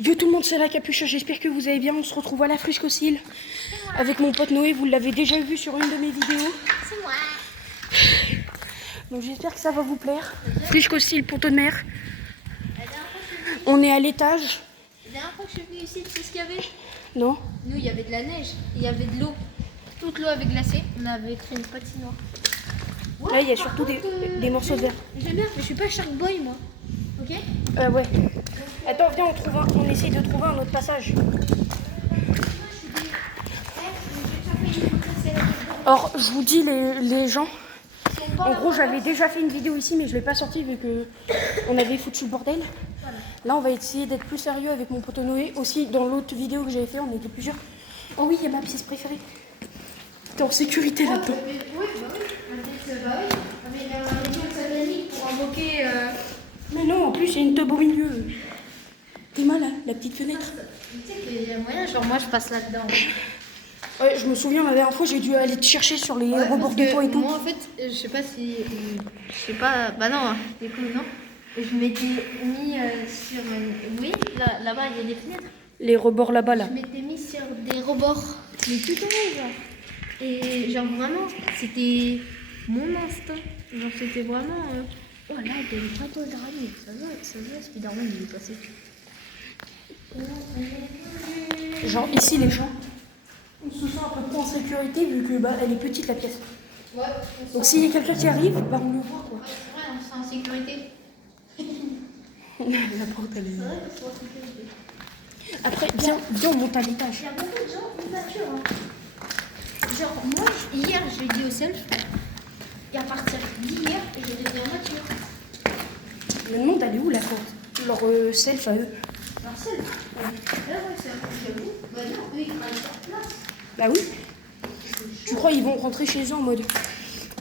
Yo tout le monde, c'est la Capuche, j'espère que vous allez bien. On se retrouve à la Friscocile avec mon pote Noé, vous l'avez déjà vu sur une de mes vidéos. C'est moi. Donc j'espère que ça va vous plaire. Friscocile, Ponton de Mer. On est à l'étage. La dernière fois que je suis venue ici, tu sais ce qu'il y avait? Non? Nous, il y avait de la neige, il y avait de l'eau. Toute l'eau avait glacé, on avait créé une patinoire. Ouais, là il y a surtout des morceaux de verre. J'aime bien, mais je suis pas Shark Boy moi. Ok? Ouais. Attends, viens, on essaye de trouver un autre passage. Or, je vous dis les gens, en gros j'avais déjà fait une vidéo ici mais je l'ai pas sortie vu que on avait foutu le bordel. Là on va essayer d'être plus sérieux avec mon pote Noé. Aussi dans l'autre vidéo que j'avais fait on était plusieurs. Oh oui, il y a ma pièce préférée. T'es en sécurité là-dedans. Oui, bah oui. Avec un réseau satellite pour invoquer... Mais non, en plus il y a une tub au milieu. T'es mal là, la petite fenêtre. Tu sais qu'il y a moyen, genre moi je passe là-dedans. Ouais, je me souviens la dernière fois j'ai dû aller te chercher sur les rebords des toits et tout. Moi en fait, je sais pas si... Je sais pas... Bah non, du coup non. Je m'étais mis sur... Oui, là-bas il y a des fenêtres. Les rebords là-bas là. Je m'étais mis sur des rebords, mais tout en haut, genre. Et genre vraiment, c'était mon instinct. Genre c'était vraiment... Oh là, il y a des bateaux d'araignée. Ça va, Spider-Man il est passé. Genre ici les gens, on se sent un peu plus en sécurité vu que bah elle est petite la pièce. Ouais. Donc s'il y a quelqu'un qui arrive, bah on le voit quoi. Ouais, c'est vrai, on se sent en sécurité. La porte elle C'est est... vrai qu'on se sent en sécurité. Après, viens on monte à l'étage. Il y a beaucoup de gens en voiture. Hein. Genre, moi, hier, j'ai dit au self, et à partir d'hier, j'ai été en voiture. Je me demande elle est où la porte. Leur self à eux. Leur self. Ouais, c'est un peu où. Bah non, eux, ils travaillent sur place. Bah oui. Tu crois ils vont rentrer chez eux en mode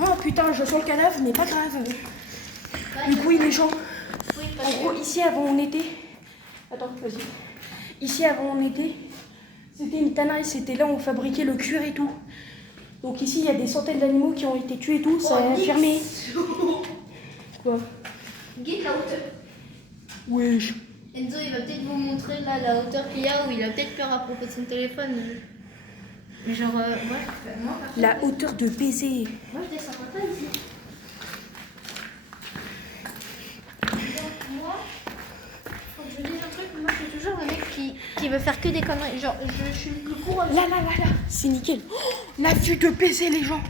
oh putain je sens le cadavre mais pas grave. Du coup les gens. Oui, En gros ici avant on était. Attends, vas-y. Ici avant on était. C'était une tannerie, c'était là où on fabriquait le cuir et tout. Donc ici il y a des centaines d'animaux qui ont été tués et tout, ça a fermé. Quoi? Guide la hauteur. Wesh. Enzo, il va peut-être vous montrer là la hauteur qu'il y a, où il a peut-être peur à propos de son téléphone. Mais genre, moi, La hauteur de baiser. moi je descends pas ici. Donc, moi, faut que je dise un truc, moi je suis toujours le mec qui veut faire que des conneries. Genre, je suis le plus courageux. Là, c'est nickel. Oh, la vue de baiser les gens.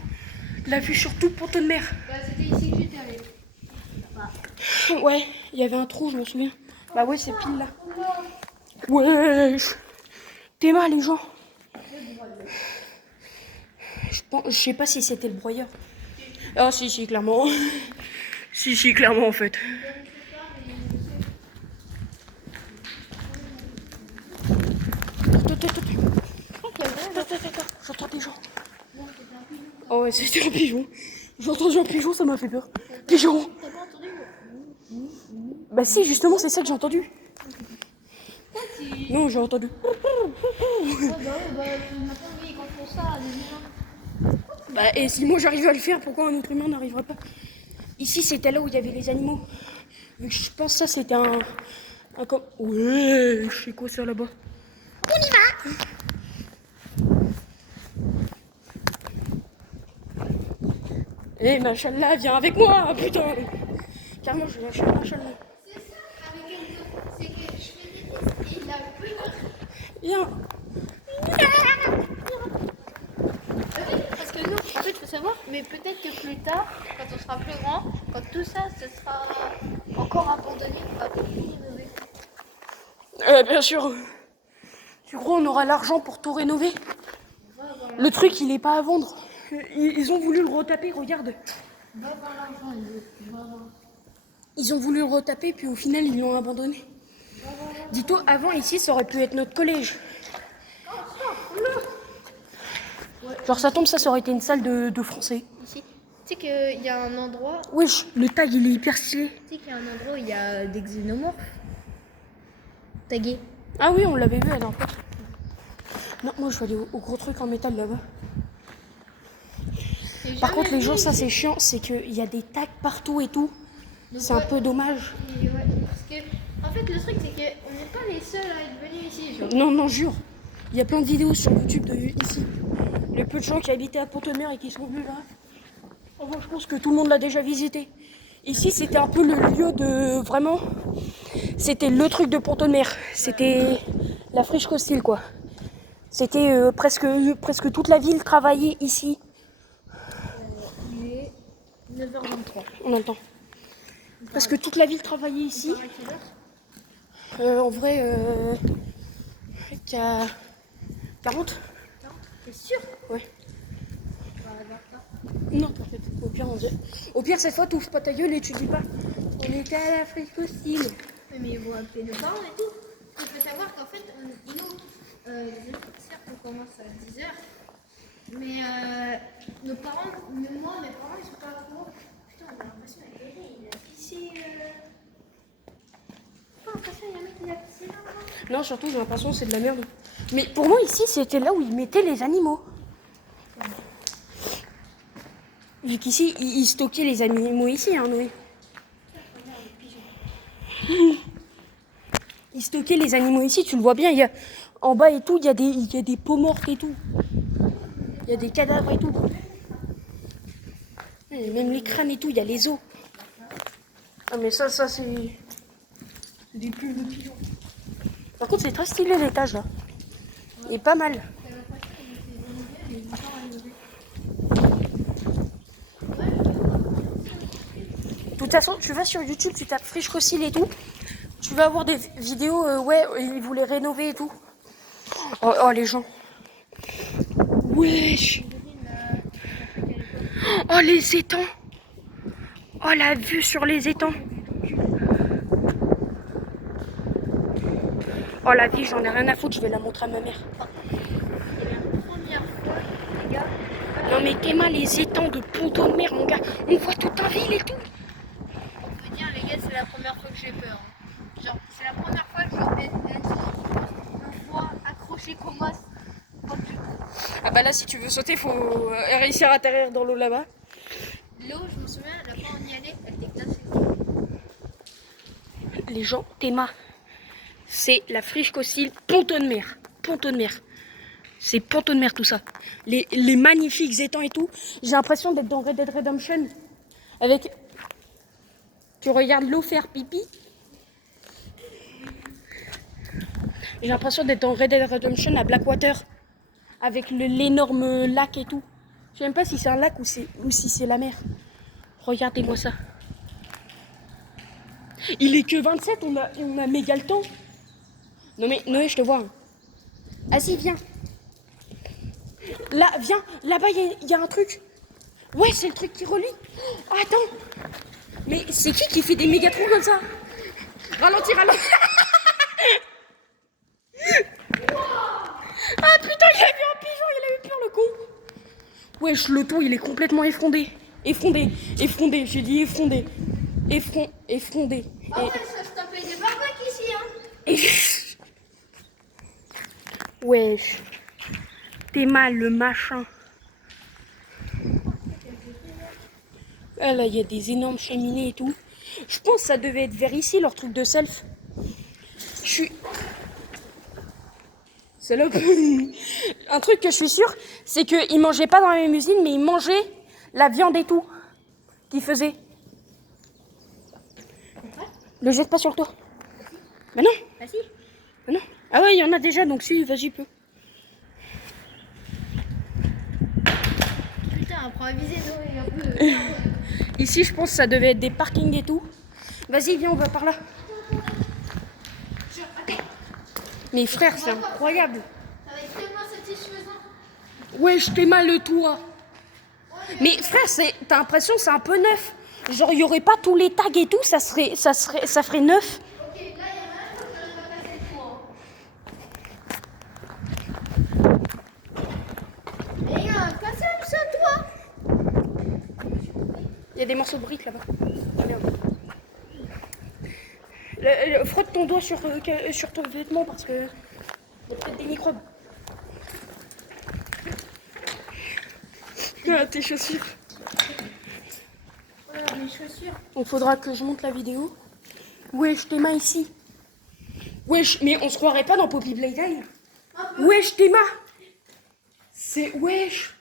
La vue sur tout Ponton de Mer. Bah, c'était ici que j'étais allée. Ouais, il y avait un trou, je me souviens. Bah ouais, c'est pile là. Wesh. T'es mal les gens. Je sais pas si c'était le broyeur. Ah si, clairement. si, clairement en fait. Attends, j'entends des gens. Oh ouais, c'était un pigeon. J'ai entendu un pigeon, ça m'a fait peur. Pigeon. T'as pas entendu? Bah si, justement, c'est ça que j'ai entendu. Non, j'ai entendu. Bah maintenant, oui, quand on fait ça, les humains. Bah et si moi j'arrivais à le faire, pourquoi un autre humain n'arriverait pas? Ici, c'était là où il y avait les animaux. Vu que je pense que ça, c'était un comme... Ouais, je sais quoi ça là-bas. On y va. Eh, machallah, viens avec moi, putain. Carrément, je vais lâcher machallah. C'est ça avec Enzo, c'est que je fais des tests et il a peur. Viens. Parce que nous, en fait, il faut savoir, mais peut-être que plus tard, quand on sera plus grand, quand tout ça, ce sera encore abandonné, on va tout rénover. Bien sûr. Tu crois on aura l'argent pour tout rénover? Le truc, il est pas à vendre. Ils ont voulu le retaper, regarde. Va avoir l'argent, va avoir. Ils ont voulu le retaper, puis au final, ils l'ont abandonné. Dis-toi, avant, ici, ça aurait pu être notre collège. Genre, ça tombe, ça aurait été une salle de français. Ici, tu sais qu'il y a un endroit, Wesh, le tag, il est hyper stylé. tu sais qu'il y a un endroit où il y a des xénomorphes tagués. Ah oui, on l'avait vu à dernière fois. Non, moi, je vais aller au gros truc en métal là-bas. Par contre, les gens, ça, c'est chiant, c'est qu'il y a des tags partout et tout. C'est un peu dommage. Et ouais, parce que, en fait, le truc, c'est qu'on n'est pas les seuls à être Non, non, jure. Il y a plein de vidéos sur YouTube de ici. Les peu de gens qui habitaient à Pont-de-Mer et qui sont venus là. Enfin, je pense que tout le monde l'a déjà visité. Ici, c'était un peu le lieu de... Vraiment, c'était le truc de Pont-de-Mer. C'était la friche Costil, quoi. C'était presque toute la ville travaillait ici. Il est 9h23. On a le temps. Presque toute la ville travaillait ici. En vrai, qu'il y a 40. T'es sûr? Ouais. On va regarder ça. Non, t'inquiète. Au pire, cette fois, t'ouvres pas ta gueule et tu dis pas. On était à la friche Costil. Mais ils vont appeler nos parents et tout. Il faut savoir qu'en fait, nous, certes, on commence à 10h. Mais nos parents, même moi, mes parents, ils sont pas au courant. Putain, on a l'impression qu'il a pissé. J'ai l'impression qu'il y a un mec qui a pissé là. Non, surtout, j'ai l'impression que c'est de la merde. Mais pour moi, ici, c'était là où ils mettaient les animaux. Vu qu'ici, ils stockaient les animaux ici, hein, Noé. Ils stockaient les animaux ici, tu le vois bien. Il y a, en bas et tout, il y a des peaux mortes et tout. Il y a des cadavres et tout. Et même les crânes et tout, il y a les os. Ah, mais ça, c'est des plumes de pigeons. Par contre, c'est très stylé l'étage là. Il est pas mal. De toute façon, tu vas sur YouTube, tu tapes friche Costil et tout. Tu vas avoir des vidéos, ouais, ils voulaient rénover et tout. Oh, oh, les gens. Wesh. Oh, les étangs. Oh, la vue sur les étangs. Oh, la vie, j'en ai rien à foutre, je vais la montrer à ma mère. Non, mais Théma, les étangs de Pont-de-Mer, mon gars, on voit toute un ville et tout. On peut dire, les gars, c'est la première fois que j'ai peur. Genre, c'est la première fois que je vois accrocher Comas. Ah bah là, si tu veux sauter, faut réussir à atterrir dans l'eau là-bas. L'eau, je me souviens, la fois où on y allait, elle était glacée. Les gens, Théma, c'est la friche Costil Pont-de-Mer. Pont-de-Mer. C'est Pont-de-Mer tout ça. Les magnifiques étangs et tout. J'ai l'impression d'être dans Red Dead Redemption. Avec... Tu regardes l'eau faire pipi. J'ai l'impression d'être dans Red Dead Redemption à Blackwater. Avec l'énorme lac et tout. Je sais même pas si c'est un lac ou si c'est la mer. Regardez-moi ça. Il est que 27, on a méga le temps. Non mais Noé, je te vois. Hein. Vas-y, viens. Là, viens. Là-bas, il y a un truc. Ouais, c'est le truc qui relie. Oh, attends. Mais c'est qui fait des méga trous comme ça? Ralentis, ralentis. Ah putain, il a vu un pigeon, il a eu peur le con. Wesh, le toit, il est complètement effondré. Effondré, j'ai dit effondré. Effondré. En fait, je tapais des barbecues ici, hein. Wesh. T'es mal, le machin. Ah là, il y a des énormes cheminées et tout. Je pense que ça devait être vers ici, leur truc de self. Je suis... Salope. Un truc que je suis sûre, c'est qu'ils mangeaient pas dans la même usine, mais ils mangeaient la viande et tout. Qu'ils faisaient. Le jette pas sur le toit. Bah non. Ah si. Bah non. Ah ouais, il y en a déjà, donc si, vas-y, peux. Putain, improvisé, Noé, un peu. Ici, je pense que ça devait être des parkings et tout. Vas-y, viens, on va par là. Mais frère, c'est incroyable. Ça va être tellement satisfaisant. Ouais, je t'ai mal le toit. Mais frère, t'as l'impression que c'est un peu neuf. Genre, il y aurait pas tous les tags et tout, ça ferait neuf. Ok, là, il y a rien que j'arrive à casser le toit. Mais il y a un cassage, ça, toi. Il y a des morceaux de briques là-bas. Allez, hop. Frotte ton doigt sur ton vêtement parce que il y a peut-être des microbes. Ah, tes chaussures. Voilà, mes chaussures. Donc faudra que je monte la vidéo. Ouais, je t'ai main ici. Wesh, mais on se croirait pas dans Poppy Playtime. Un peu. Wesh, Théma. C'est wesh.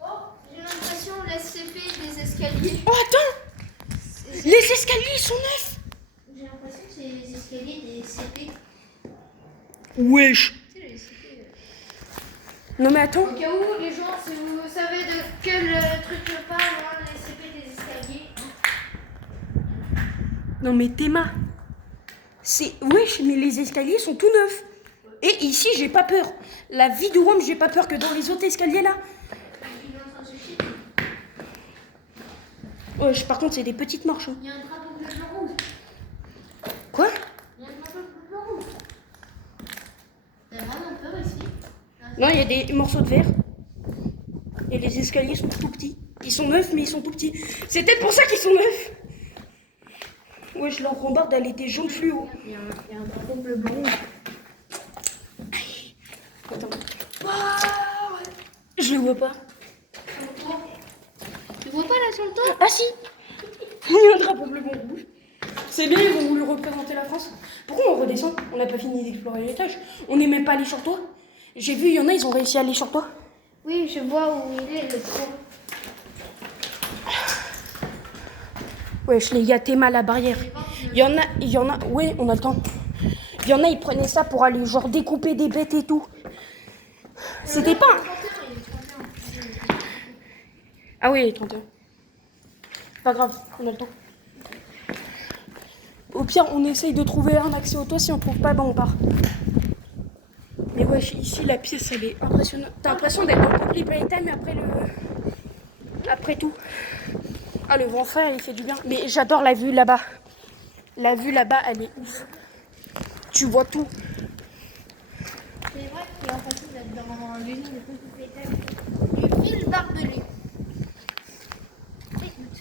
Oh, j'ai l'impression l'SCP des escaliers. Oh, attends. Les escaliers, ils sont neufs. J'ai l'impression que c'est les escaliers des SCP. Wesh. Tu sais, les SCP. Non mais attends. Au cas où, les gens, si vous savez de quel truc je parle, moi, les SCP des escaliers. Non mais Théma. C'est... Wesh, mais les escaliers sont tout neufs. Et ici, j'ai pas peur. La vie de Wam, j'ai pas peur que dans les autres escaliers là. Il est en train de se chier. Wesh, par contre, c'est des petites marches. Hein. Il y a un drapeau bleu blanc rouge. Quoi? Il y a un drapeau bleu blanc rouge. T'as vraiment peur ici? Non, il y a des morceaux de verre. Et les escaliers sont tout petits. Ils sont neufs, mais ils sont tout petits. C'est peut-être pour ça qu'ils sont neufs. Wesh, leur rambarde, elle était jaune fluo. Il y a un drapeau bleu blanc rouge. Attends. Je le vois pas. Tu vois pas là sur le toit? Ah si. Il y a un drapeau bleu, blanc, rouge. C'est bien, ils vont voulu représenter la France. Pourquoi on redescend? On n'a pas fini d'explorer l'étage. On n'est même pas allé sur toi. J'ai vu, il y en a, ils ont réussi à aller sur toi. Oui, je vois où il est le trou. Wesh, les gars, t'es mal à la barrière. Il y en a, ouais, on a le temps. Il y en a, ils prenaient ça pour aller genre découper des bêtes et tout. C'était pas. Ah oui, 31. Pas grave, on a le temps. Au pire, on essaye de trouver un accès au toit. Si on trouve pas, ben on part. Mais wesh, ici, la pièce, elle est impressionnante. T'as l'impression d'être dans Poppy Playtime après tout. Ah, le vent frais, il fait du bien. Mais j'adore la vue là-bas. La vue là-bas, elle est ouf. Tu vois tout. C'est vrai que j'ai l'impression d'être dans l'une des petites pétales. Du fil barbelé. Écoute.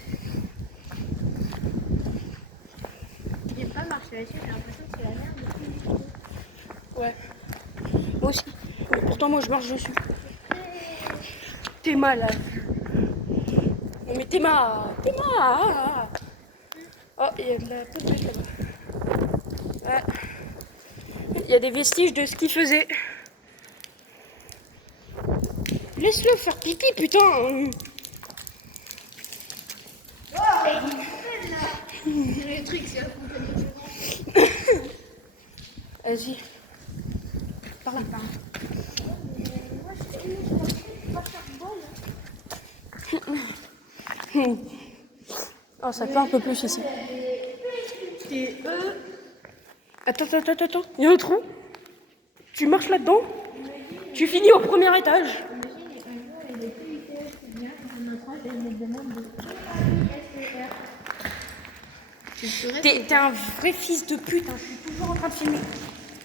J'aime pas marcher là-dessus, j'ai l'impression que c'est la merde. Ouais. Moi aussi. Mais pourtant, moi, je marche dessus. T'es mal là. Non, mais t'es mal. T'es mal. Oh, il y a de la poudre là-bas. Ouais. Il y a des vestiges de ce qu'il faisait. Laisse-le faire pipi, putain. C'est le truc, c'est la compagnie. Vas-y. Par là. Moi, je pas faire bol. Oh, ça fait un peu plus ici. Attends. Il y a un trou. Tu marches là-dedans. Tu finis au premier étage. T'es un vrai fils de pute. Hein. Je suis toujours en train de filmer.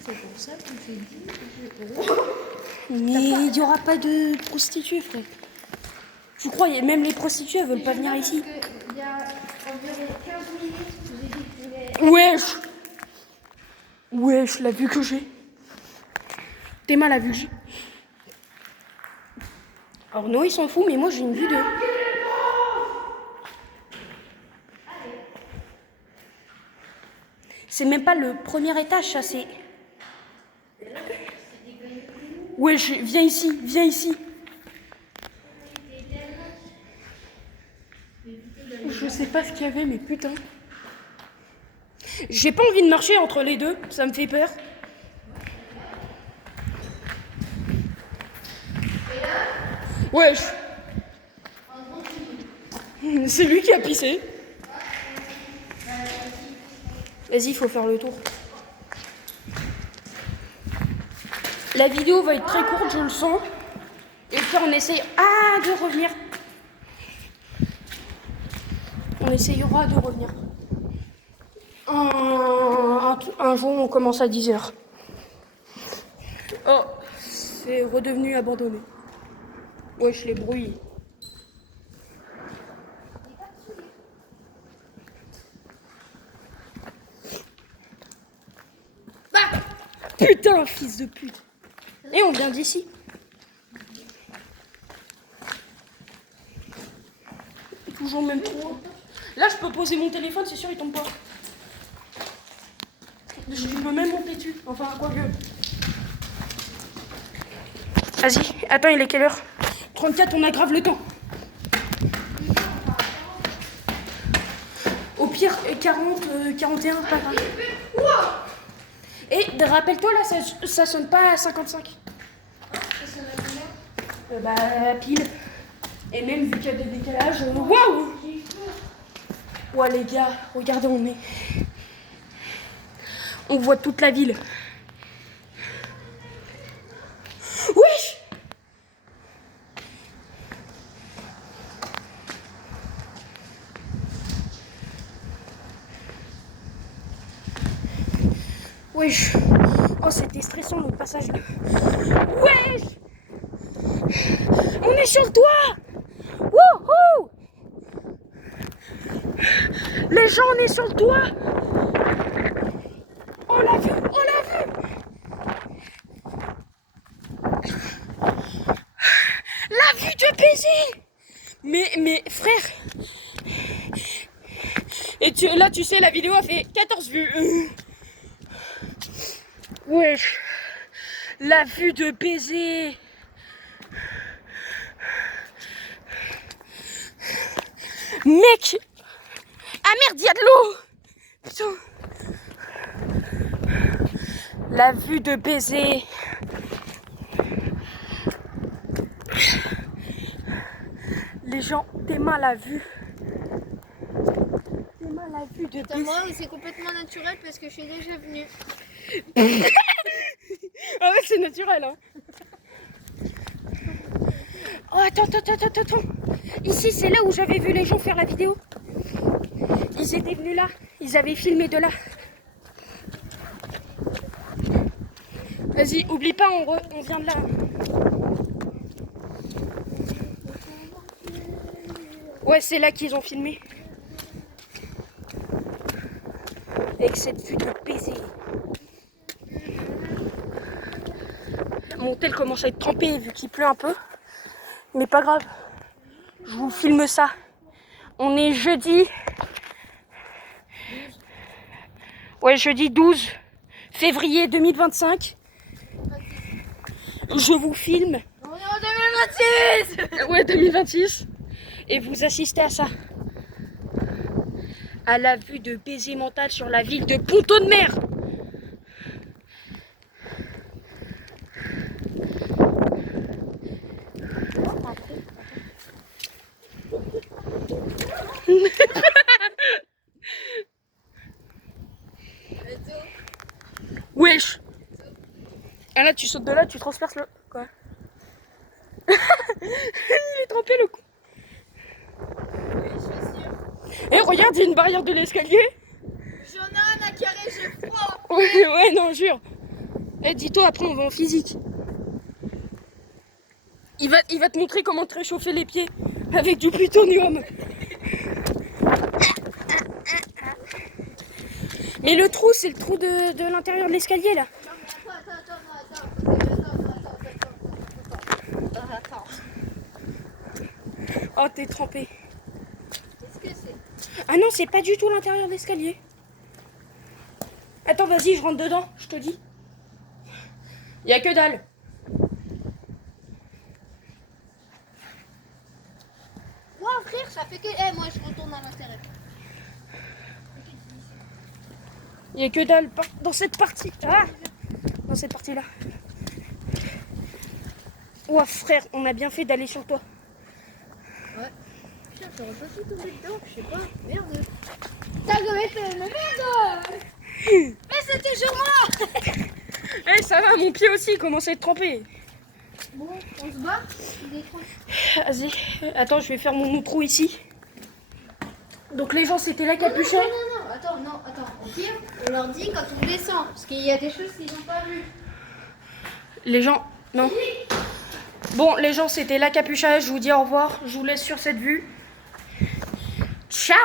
C'est pour ça que j'ai dit que Mais il n'y aura pas de prostituées, frère. Tu crois, même les prostituées, elles veulent pas venir ici. il y a environ 15 minutes, j'ai dit que je voulais... Wesh, la vue que j'ai. T'es mal la vue que j'ai. Alors non, il s'en fout, mais moi j'ai une vue de... C'est même pas le premier étage, ça c'est... Wesh, viens ici. Je sais pas ce qu'il y avait, mais putain. J'ai pas envie de marcher entre les deux, ça me fait peur. Wesh. C'est lui qui a pissé. Vas-y, il faut faire le tour. La vidéo va être très courte, je le sens. Et puis on essaye... Ah, de revenir. On essayera de revenir. Un jour, on commence à 10h. Oh, c'est redevenu abandonné. Wesh, les bruits. Bah, putain, fils de pute. Et on vient d'ici. Toujours même trou. Là, je peux poser mon téléphone, c'est sûr, il tombe pas. Tu peux même monter dessus. Enfin, quoi que. Vas-y, attends, il est quelle heure? 34, on aggrave le temps. Au pire, 40, 41, pas grave. Et rappelle-toi, là, ça sonne pas à 55. Bah, pile. Et même vu qu'il y a des décalages. Waouh! Ouais, les gars, regardez, on voit toute la ville. Wesh! Wesh! Oh, c'était stressant notre passage là. Wesh! On est sur le toit! Wouhou! Les gens, on est sur le toit! On l'a vu! On l'a vu! La vue de baiser! Mais frère! Et là, tu sais, la vidéo a fait 14 vues. Wesh! La vue de baiser! Mec! Ah merde, il y a de l'eau! Putain! La vue de baiser! Les gens, t'es mal à vue. T'es mal à vue de baiser. Moi, c'est complètement naturel parce que je suis déjà venue. Ah ouais, c'est naturel, hein. Oh, attends. Ici, c'est là où j'avais vu les gens faire la vidéo. Ils étaient venus là. Ils avaient filmé de là. Vas-y, oublie pas, on vient de là. Ouais, c'est là qu'ils ont filmé. Avec cette vue de baiser. Mon tel commence à être trempé vu qu'il pleut un peu. Mais pas grave. Je vous filme ça. On est jeudi. Ouais, jeudi 12 février 2025. Je vous filme. On est en 2026. Ouais, 2026. Et vous assistez à ça. À la vue de baiser mental sur la ville de Pont-de-Mer. Wesh! Ah là, tu sautes de là, tu transperces le... Quoi? Il est trempé le coup. Oui, je suis sûre. Eh, regarde, il y a une barrière de l'escalier. J'en ai un à carrer, j'ai froid. Ouais, non, jure. Eh, dis-toi, après, on va en physique. Il va te montrer comment te réchauffer les pieds avec du plutonium. Mais le trou, c'est le trou de l'intérieur de l'escalier, là. Attends. Oh, t'es trempé. Qu'est-ce que c'est? Ah non, c'est pas du tout l'intérieur de l'escalier. Attends, vas-y, je rentre dedans, je te dis. Y a que dalle. Moi, frère, ça fait que... Eh, moi, je retourne à l'intérieur. Y a que dalle dans cette partie. Ah, dans cette partie-là. Oh, frère, on a bien fait d'aller sur toi. Ouais. Putain, j'aurais pas pu tomber dedans, je sais pas. Merde. T'as gommé, mais merde. Mais c'est toujours moi. Eh, ça va, mon pied aussi commence à être trempé. Bon, on se bat. Il est trempé. Vas-y, attends, je vais faire mon outro ici. Donc les gens, c'était la capuchon. Non, attends. Au pire, on leur dit quand on descend. Parce qu'il y a des choses qu'ils n'ont pas vues. Les gens, non. Bon, les gens, c'était la capuchage. Je vous dis au revoir. Je vous laisse sur cette vue. Ciao!